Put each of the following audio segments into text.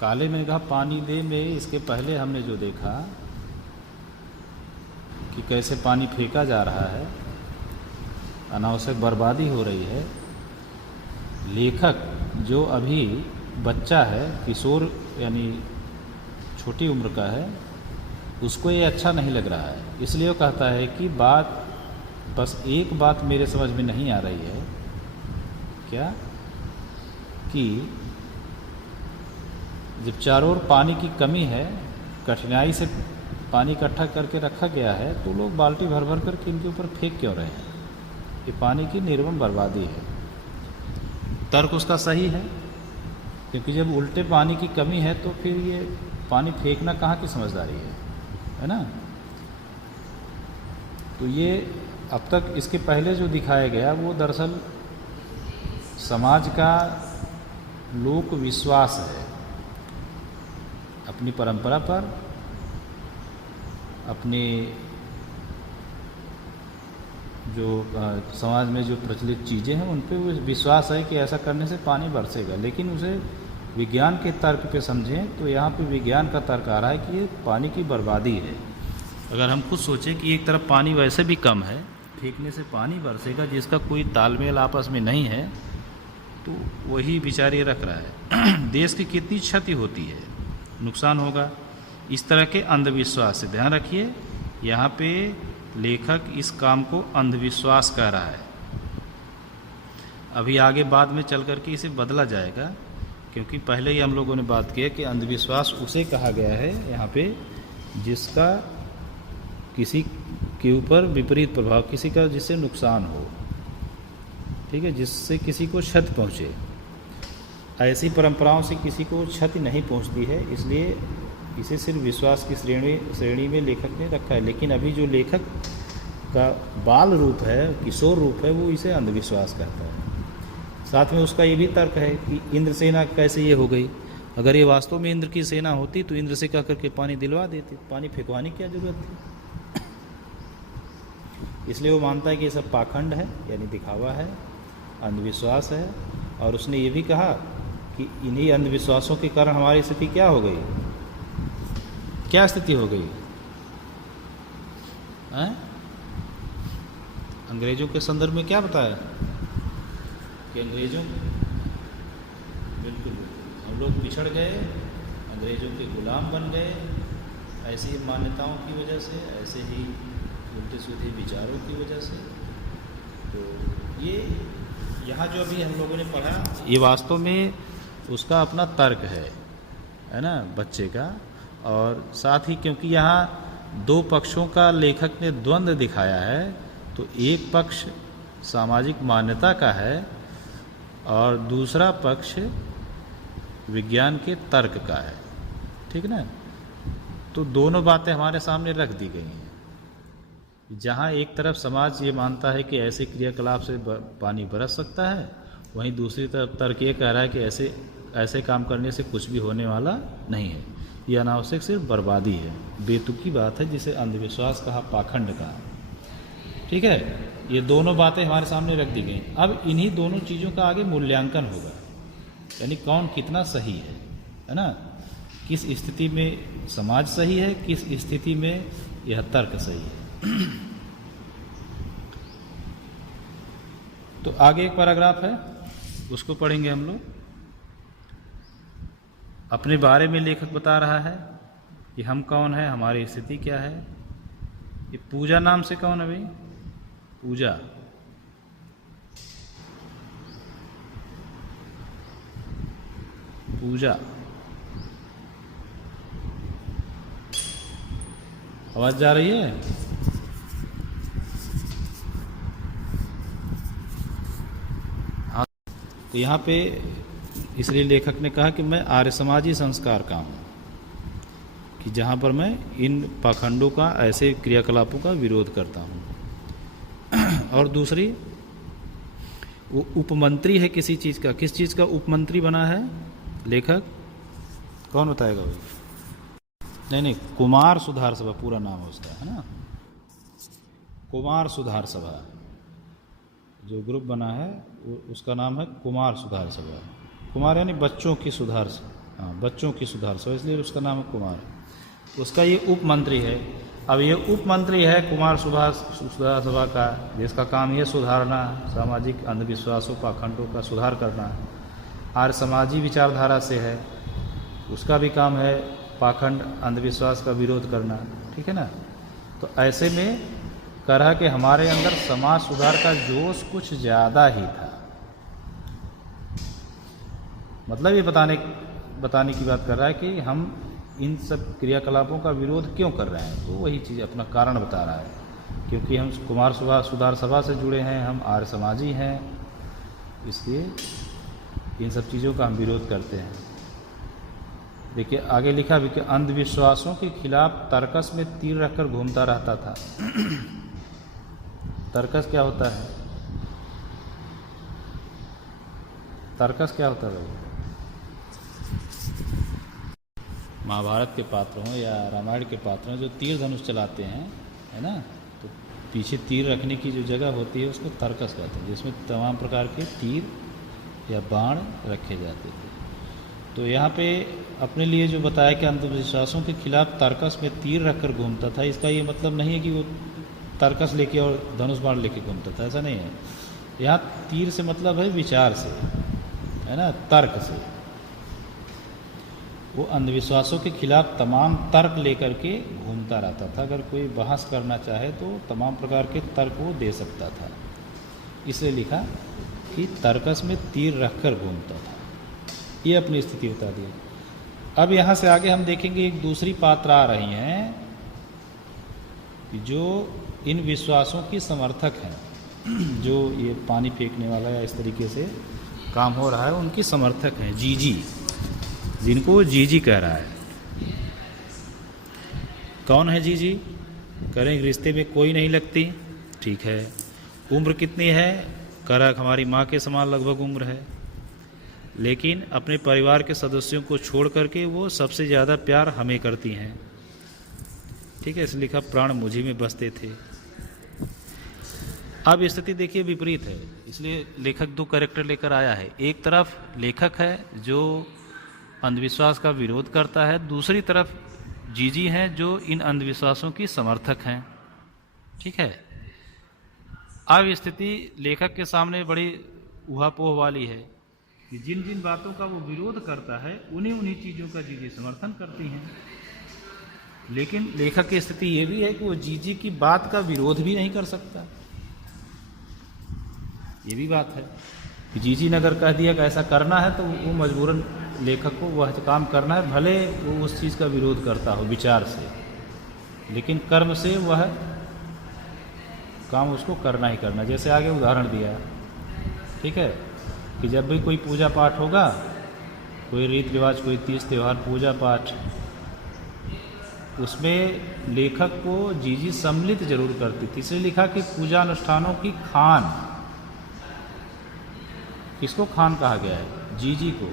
काले मेघा पानी दे में इसके पहले हमने जो देखा कि कैसे पानी फेंका जा रहा है, अनावश्यक बर्बादी हो रही है। लेखक जो अभी बच्चा है, किशोर यानी छोटी उम्र का है, उसको ये अच्छा नहीं लग रहा है। इसलिए वो कहता है कि बस एक बात मेरे समझ में नहीं आ रही है, क्या कि जब चारों ओर पानी की कमी है, कठिनाई से पानी इकट्ठा करके रखा गया है, तो लोग बाल्टी भर भर करके इनके ऊपर फेंक क्यों रहे हैं? ये पानी की निर्मम बर्बादी है। तर्क उसका सही है, क्योंकि जब उल्टे पानी की कमी है तो फिर ये पानी फेंकना कहाँ की समझदारी है ना? तो ये अब तक इसके पहले जो दिखाया गया वो दरअसल समाज का लोक विश्वास है अपनी परंपरा पर, अपनी जो समाज में जो प्रचलित चीज़ें हैं उन पे वो विश्वास है कि ऐसा करने से पानी बरसेगा। लेकिन उसे विज्ञान के तर्क पे समझें तो यहाँ पे विज्ञान का तर्क आ रहा है कि ये पानी की बर्बादी है। अगर हम खुद सोचें कि एक तरफ पानी वैसे भी कम है, फेंकने से पानी बरसेगा जिसका कोई तालमेल आपस में नहीं है, तो वही विचार ये रख रहा है। देश की कितनी क्षति होती है, नुकसान होगा, इस तरह के अंधविश्वास से ध्यान रखिए। यहाँ पे लेखक इस काम को अंधविश्वास कह रहा है। अभी आगे बाद में चल करके इसे बदला जाएगा, क्योंकि पहले ही हम लोगों ने बात की है कि अंधविश्वास उसे कहा गया है यहाँ पे जिसका किसी के ऊपर विपरीत प्रभाव, किसी का जिससे नुकसान हो, ठीक है, जिससे किसी को क्षति पहुँचे। ऐसी परंपराओं से किसी को क्षति नहीं पहुँचती है, इसलिए इसे सिर्फ विश्वास की श्रेणी में लेखक ने रखा है। लेकिन अभी जो लेखक का बाल रूप है, किशोर रूप है, वो इसे अंधविश्वास कहता है। साथ में उसका ये भी तर्क है कि इंद्र सेना कैसे ये हो गई। अगर ये वास्तव में इंद्र की सेना होती तो इंद्र से कह करके पानी दिलवा देती, पानी फेंकवाने की क्या जरूरत थी? इसलिए वो मानता है कि ये सब पाखंड है, यानी दिखावा है, अंधविश्वास है। और उसने ये भी कहा कि इन्हीं अंधविश्वासों के कारण हमारी स्थिति क्या हो गई, क्या स्थिति हो गई है? अंग्रेजों के संदर्भ में क्या बताया कि अंग्रेजों बिल्कुल हम लोग पिछड़ गए, अंग्रेजों के गुलाम बन गए, ऐसी मान्यताओं की वजह से, ऐसे ही उल्टे सीधे विचारों की वजह से। तो ये यहाँ जो अभी हम लोगों ने पढ़ा, ये वास्तव में उसका अपना तर्क है ना, बच्चे का। और साथ ही क्योंकि यहाँ दो पक्षों का लेखक ने द्वंद्व दिखाया है, तो एक पक्ष सामाजिक मान्यता का है और दूसरा पक्ष विज्ञान के तर्क का है, ठीक ना? तो दोनों बातें हमारे सामने रख दी गई हैं। जहाँ एक तरफ समाज ये मानता है कि ऐसे क्रियाकलाप से पानी बरस सकता है, वहीं दूसरी तरफ तर्क ये कह रहा है कि ऐसे काम करने से कुछ भी होने वाला नहीं है, ये अनावश्यक सिर्फ बर्बादी है, बेतुकी बात है, जिसे अंधविश्वास कहा, पाखंड कहा, ठीक है। ये दोनों बातें हमारे सामने रख दी गई। अब इन्हीं दोनों चीज़ों का आगे मूल्यांकन होगा, यानी कौन कितना सही है ना? किस स्थिति में समाज सही है, किस स्थिति में यह तर्क सही है। तो आगे एक पैराग्राफ है, उसको पढ़ेंगे हम लोग। अपने बारे में लेखक बता रहा है कि हम कौन है, हमारी स्थिति क्या है। ये पूजा नाम से कौन है भाई? पूजा, पूजा, आवाज जा रही है? हाँ, तो यहाँ पे इसलिए लेखक ने कहा कि मैं आर्य समाजी संस्कार का हूँ, कि जहाँ पर मैं इन पाखंडों का, ऐसे क्रियाकलापों का विरोध करता हूँ। और दूसरी, वो उपमंत्री है किसी चीज़ का। किस चीज़ का उपमंत्री बना है लेखक? कौन बताएगा भाई? नहीं, कुमार सुधार सभा पूरा नाम है उसका, है ना? कुमार सुधार सभा जो ग्रुप बना है, उसका नाम है कुमार सुधार सभा। कुमार यानी बच्चों की सुधार, हाँ, बच्चों की सुधार सभा, इसलिए उसका नाम है कुमार। उसका ये उप मंत्री है। अब ये उप मंत्री है कुमार सुधार सभा का, जिसका काम ये सुधारना, सामाजिक अंधविश्वासों पाखंडों का सुधार करना। आर्य समाजी विचारधारा से है, उसका भी काम है पाखंड अंधविश्वास का विरोध करना, ठीक है ना। तो ऐसे में कह रहा कि हमारे अंदर समाज सुधार का जोश कुछ ज़्यादा ही था। मतलब ये बताने की बात कर रहा है कि हम इन सब क्रियाकलापों का विरोध क्यों कर रहे हैं। तो वही चीज़ अपना कारण बता रहा है, क्योंकि हम कुमार सुधार सभा से जुड़े हैं, हम आर्य समाजी हैं, इसलिए इन सब चीज़ों का हम विरोध करते हैं। देखिए आगे लिखा भी कि अंधविश्वासों के खिलाफ तर्कस में तीर रखकर घूमता रहता था। तर्कस क्या होता है? तर्कस क्या होता है? महाभारत के पात्र हों या रामायण के पात्र हों जो तीर धनुष चलाते हैं, है ना, तो पीछे तीर रखने की जो जगह होती है उसको तर्कस कहते हैं, जिसमें तमाम प्रकार के तीर या बाण रखे जाते थे। तो यहाँ पे अपने लिए जो बताया कि अंधविश्वासों के खिलाफ तर्कस में तीर रखकर घूमता था, इसका ये मतलब नहीं है कि वो तर्कस लेके और धनुष बाण लेके घूमता था, ऐसा नहीं है। यहाँ तीर से मतलब है विचार से, है ना, तर्क से। वो अंधविश्वासों के खिलाफ तमाम तर्क लेकर के घूमता रहता था। अगर कोई बहस करना चाहे तो तमाम प्रकार के तर्क वो दे सकता था, इसलिए लिखा कि तर्कस में तीर रखकर घूमता था। ये अपनी स्थिति बता दी। अब यहाँ से आगे हम देखेंगे एक दूसरी पात्र आ रही हैं जो इन विश्वासों की समर्थक हैं, जो ये पानी फेंकने वाला या इस तरीके से काम हो रहा है उनकी समर्थक हैं, जीजी, जिनको जीजी कह रहा है। कौन है जीजी? करें रिश्ते में कोई नहीं लगती, ठीक है। उम्र कितनी है? करा हमारी माँ के समान लगभग उम्र है, लेकिन अपने परिवार के सदस्यों को छोड़ करके वो सबसे ज़्यादा प्यार हमें करती हैं, ठीक है। इसलिए लिखा प्राण मुझी में बसते थे। अब स्थिति देखिए विपरीत है, इसलिए लेखक दो कैरेक्टर लेकर आया है। एक तरफ लेखक है जो अंधविश्वास का विरोध करता है, दूसरी तरफ जीजी हैं जो इन अंधविश्वासों की समर्थक हैं, ठीक है। अब स्थिति लेखक के सामने बड़ी उहापोह वाली है कि जिन जिन बातों का वो विरोध करता है उन्हीं चीज़ों का जीजी समर्थन करती हैं। लेकिन लेखक की स्थिति ये भी है कि वो जीजी की बात का विरोध भी नहीं कर सकता। ये भी बात है कि जीजी ने अगर कह दिया कि ऐसा करना है तो वो मजबूरन लेखक को वह काम करना है, भले वो उस चीज़ का विरोध करता हो विचार से, लेकिन कर्म से वह काम उसको करना ही करना। जैसे आगे उदाहरण दिया, ठीक है, कि जब भी कोई पूजा पाठ होगा, कोई रीति रिवाज, कोई तीज त्यौहार, पूजा पाठ, उसमें लेखक को जीजी सम्मिलित जरूर करती थी। इसलिए लिखा कि पूजा अनुष्ठानों की खान, किसको खान कहा गया है? जीजी को।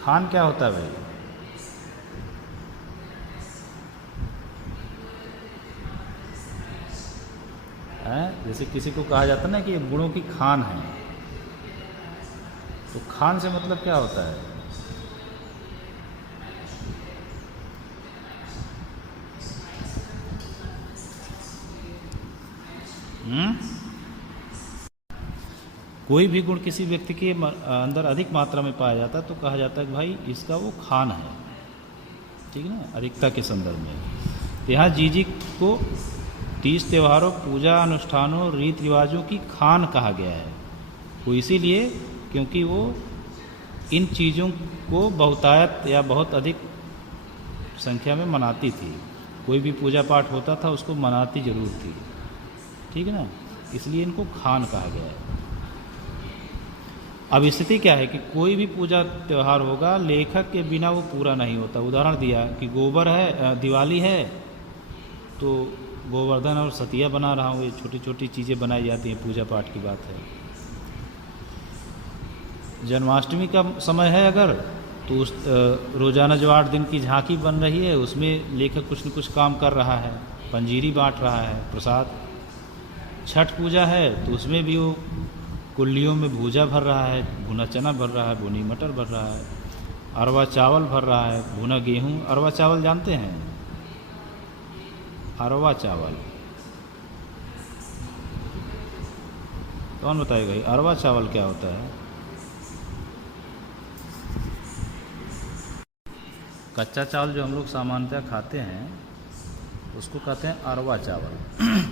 खान क्या होता है भाई? जैसे किसी को कहा जाता है ना कि ये गुणों की खान है, तो खान से मतलब क्या होता है? कोई भी गुण किसी व्यक्ति के अंदर अधिक मात्रा में पाया जाता है तो कहा जाता है कि भाई इसका वो खान है, ठीक है ना, अधिकता के संदर्भ में। तो यहाँ जीजी को तीज त्योहारों, पूजा अनुष्ठानों, रीति रिवाजों की खान कहा गया है। वो इसीलिए क्योंकि वो इन चीज़ों को बहुतायत या बहुत अधिक संख्या में मनाती थी। कोई भी पूजा पाठ होता था उसको मनाती जरूर थी, ठीक है ना, इसलिए इनको खान कहा गया है। अब स्थिति क्या है कि कोई भी पूजा त्यौहार होगा, लेखक के बिना वो पूरा नहीं होता। उदाहरण दिया कि गोबर है, दिवाली है तो गोवर्धन और सतिया बना रहा हूँ, ये छोटी छोटी चीज़ें बनाई जाती हैं, पूजा पाठ की बात है। जन्माष्टमी का समय है अगर, तो उस रोज़ाना जो 8 दिन की झांकी बन रही है उसमें लेखक कुछ न कुछ काम कर रहा है, पंजीरी बांट रहा है, प्रसाद। छठ पूजा है तो उसमें भी वो कुल्लियों में भूजा भर रहा है, भुना चना भर रहा है, भुनी मटर भर रहा है। अरवा चावल भर रहा है, भुना गेहूँ। अरवा चावल जानते हैं? अरवा चावल कौन बताएगा ये अरवा चावल क्या होता है? कच्चा चावल जो हम लोग सामान्यतः खाते हैं उसको कहते हैं अरवा चावल।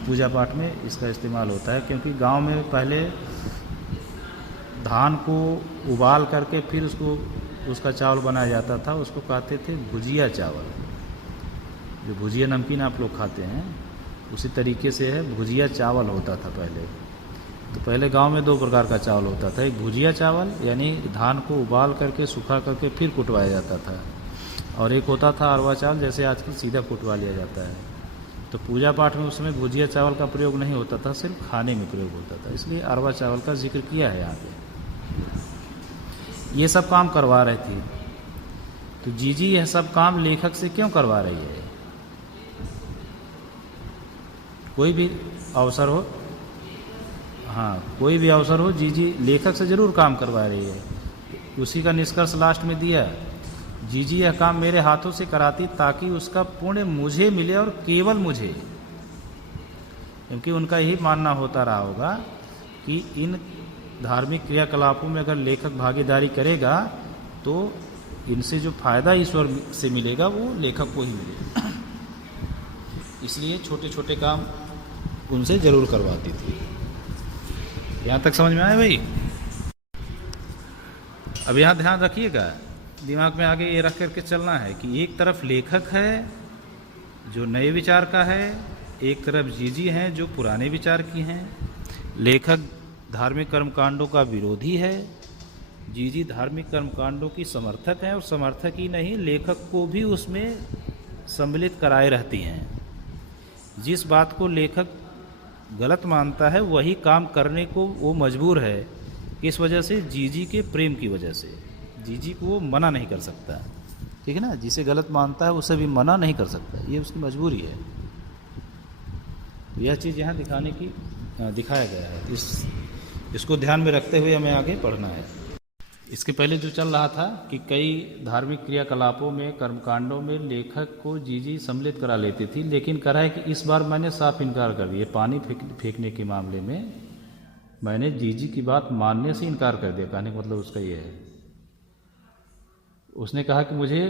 पूजा पाठ में इसका इस्तेमाल होता है, क्योंकि गांव में पहले धान को उबाल करके फिर उसका चावल बनाया जाता था, उसको कहते थे भुजिया चावल। जो भुजिया नमकीन आप लोग खाते हैं उसी तरीके से है, भुजिया चावल होता था पहले। तो पहले गांव में दो प्रकार का चावल होता था, एक भुजिया चावल यानी धान को उबाल करके सुखा करके फिर कुटवाया जाता था, और एक होता था अरवा चावल जैसे आजकल सीधा कुटवा लिया जाता है। तो पूजा पाठ में उस समय भुजिया चावल का प्रयोग नहीं होता था, सिर्फ खाने में प्रयोग होता था, इसलिए अरवा चावल का जिक्र किया है यहाँ पे। ये सब काम करवा रही थी, तो जीजी यह सब काम लेखक से क्यों करवा रही है? कोई भी अवसर हो, हाँ कोई भी अवसर हो, जीजी लेखक से ज़रूर काम करवा रही है। उसी का निष्कर्ष लास्ट में दिया, जीजी यह काम मेरे हाथों से कराती ताकि उसका पुण्य मुझे मिले और केवल मुझे, क्योंकि उनका यही मानना होता रहा होगा कि इन धार्मिक क्रियाकलापों में अगर लेखक भागीदारी करेगा तो इनसे जो फायदा ईश्वर से मिलेगा वो लेखक को ही मिलेगा। इसलिए छोटे छोटे काम उनसे जरूर करवाती थी। यहाँ तक समझ में आया भाई? अब यहाँ ध्यान रखिएगा, दिमाग में आगे ये रख करके चलना है कि एक तरफ लेखक है जो नए विचार का है, एक तरफ जीजी हैं जो पुराने विचार की हैं। लेखक धार्मिक कर्मकांडों का विरोधी है, जीजी धार्मिक कर्मकांडों की समर्थक है, और समर्थक ही नहीं लेखक को भी उसमें सम्मिलित कराए रहती हैं। जिस बात को लेखक गलत मानता है वही काम करने को वो मजबूर है। किस वजह से? जीजी के प्रेम की वजह से। जीजी को वो मना नहीं कर सकता, ठीक है ना? जिसे गलत मानता है उसे भी मना नहीं कर सकता, ये उसकी मजबूरी है। यह चीज़ यहाँ दिखाया गया है, इसको ध्यान में रखते हुए हमें आगे पढ़ना है। इसके पहले जो चल रहा था कि कई धार्मिक क्रियाकलापों में, कर्मकांडों में लेखक को जीजी सम्मिलित करा लेती थी, लेकिन कह रहा है कि इस बार मैंने साफ इनकार कर दिया। पानी फेंकने के मामले में मैंने जीजी की बात मानने से इनकार कर दिया। कहने का मतलब उसका ये है, उसने कहा कि मुझे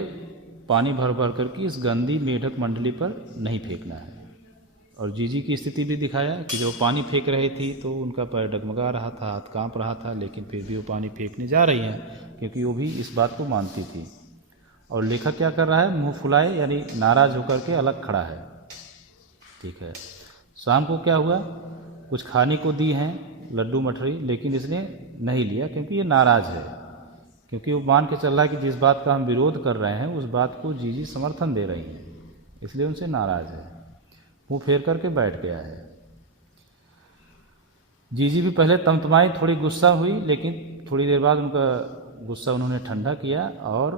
पानी भर भर करके इस गंदी मेढक मंडली पर नहीं फेंकना है। और जीजी की स्थिति भी दिखाया कि जब वो पानी फेंक रही थी तो उनका पैर डगमगा रहा था, हाथ कांप रहा था, लेकिन फिर भी वो पानी फेंकने जा रही हैं क्योंकि वो भी इस बात को मानती थी। और लेखक क्या कर रहा है? मुंह फुलाए यानी नाराज़ होकर के अलग खड़ा है, ठीक है। शाम को क्या हुआ? कुछ खाने को दी हैं लड्डू मठरी, लेकिन इसने नहीं लिया क्योंकि ये नाराज़ है, क्योंकि वो मान के चल रहा है कि जिस बात का हम विरोध कर रहे हैं उस बात को जीजी समर्थन दे रही हैं, इसलिए उनसे नाराज़ है। मुँह फेर करके बैठ गया है। जीजी भी पहले तमतमाई, थोड़ी गुस्सा हुई, लेकिन थोड़ी देर बाद उनका गुस्सा उन्होंने ठंडा किया और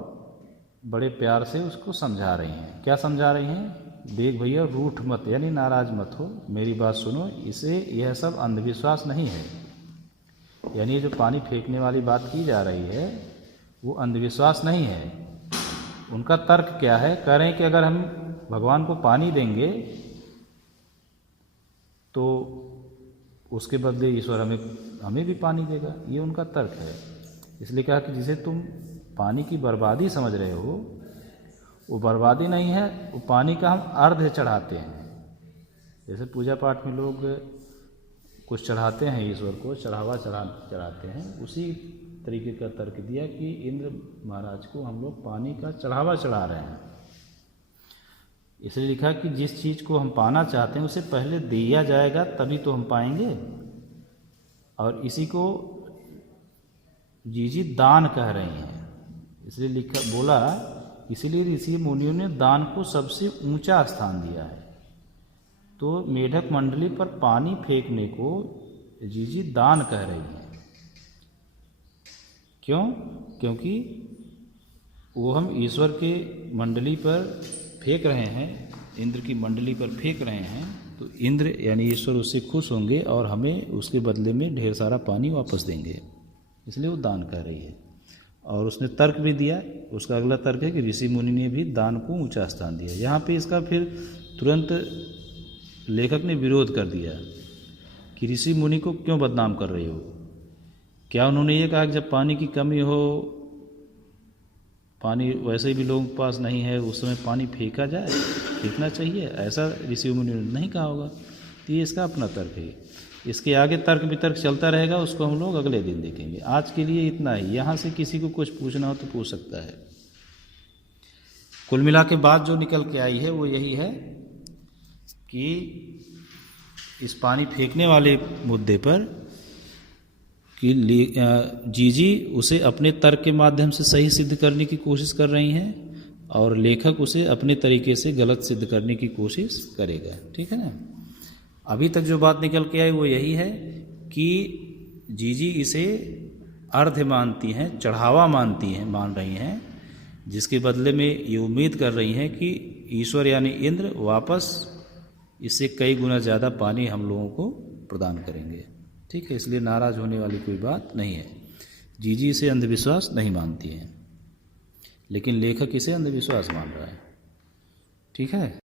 बड़े प्यार से उसको समझा रही हैं। क्या समझा रही हैं? देख भैया, रूठ मत यानी नाराज़ मत हो, मेरी बात सुनो, इसे यह सब अंधविश्वास नहीं है। यानी जो पानी फेंकने वाली बात की जा रही है वो अंधविश्वास नहीं है। उनका तर्क क्या है? कह रहे हैं कि अगर हम भगवान को पानी देंगे तो उसके बदले ईश्वर हमें भी पानी देगा, ये उनका तर्क है। इसलिए कहा कि जिसे तुम पानी की बर्बादी समझ रहे हो वो बर्बादी नहीं है, वो पानी का हम अर्घ चढ़ाते हैं। जैसे पूजा पाठ में लोग कुछ चढ़ाते हैं ईश्वर को, चढ़ावा चढ़ाते हैं, उसी तरीके का तर्क दिया कि इंद्र महाराज को हम लोग पानी का चढ़ावा चढ़ा रहे हैं। इसलिए लिखा कि जिस चीज़ को हम पाना चाहते हैं उसे पहले दिया जाएगा तभी तो हम पाएंगे। और इसी को जीजी दान कह रही हैं। इसलिए बोला, इसीलिए ऋषि मुनियों ने दान को सबसे ऊंचा स्थान दिया है। तो मेढक मंडली पर पानी फेंकने को जीजी दान कह रही हैं। क्यों? क्योंकि वो हम ईश्वर के मंडली पर फेंक रहे हैं, इंद्र की मंडली पर फेंक रहे हैं, तो इंद्र यानी ईश्वर उससे खुश होंगे और हमें उसके बदले में ढेर सारा पानी वापस देंगे। इसलिए वो दान कह रही है। और उसने तर्क भी दिया, उसका अगला तर्क है कि ऋषि मुनि ने भी दान को ऊंचा स्थान दिया। यहाँ पे इसका फिर तुरंत लेखक ने विरोध कर दिया कि ऋषि मुनि को क्यों बदनाम कर रहे हो। क्या उन्होंने ये कहा कि जब पानी की कमी हो, पानी वैसे भी लोगों के पास नहीं है, उस समय पानी फेंका जाए, फेंकना चाहिए, ऐसा ऋषि मुनि ने नहीं कहा होगा। तो ये इसका अपना तर्क है। इसके आगे तर्क वितर्क चलता रहेगा, उसको हम लोग अगले दिन देखेंगे। आज के लिए इतना ही। यहाँ से किसी को कुछ पूछना हो तो पूछ सकता है। कुल मिला के बात जो निकल के आई है वो यही है कि इस पानी फेंकने वाले मुद्दे पर कि जीजी उसे अपने तर्क के माध्यम से सही सिद्ध करने की कोशिश कर रही हैं और लेखक उसे अपने तरीके से गलत सिद्ध करने की कोशिश करेगा। ठीक है ना। अभी तक जो बात निकल के आई वो यही है कि जीजी इसे अर्ध मानती हैं, चढ़ावा मान रही हैं, जिसके बदले में ये उम्मीद कर रही हैं कि ईश्वर यानी इंद्र वापस इससे कई गुना ज़्यादा पानी हम लोगों को प्रदान करेंगे। ठीक है, इसलिए नाराज़ होने वाली कोई बात नहीं है। जीजी इसे अंधविश्वास नहीं मानती है, लेकिन लेखक इसे अंधविश्वास मान रहा है। ठीक है।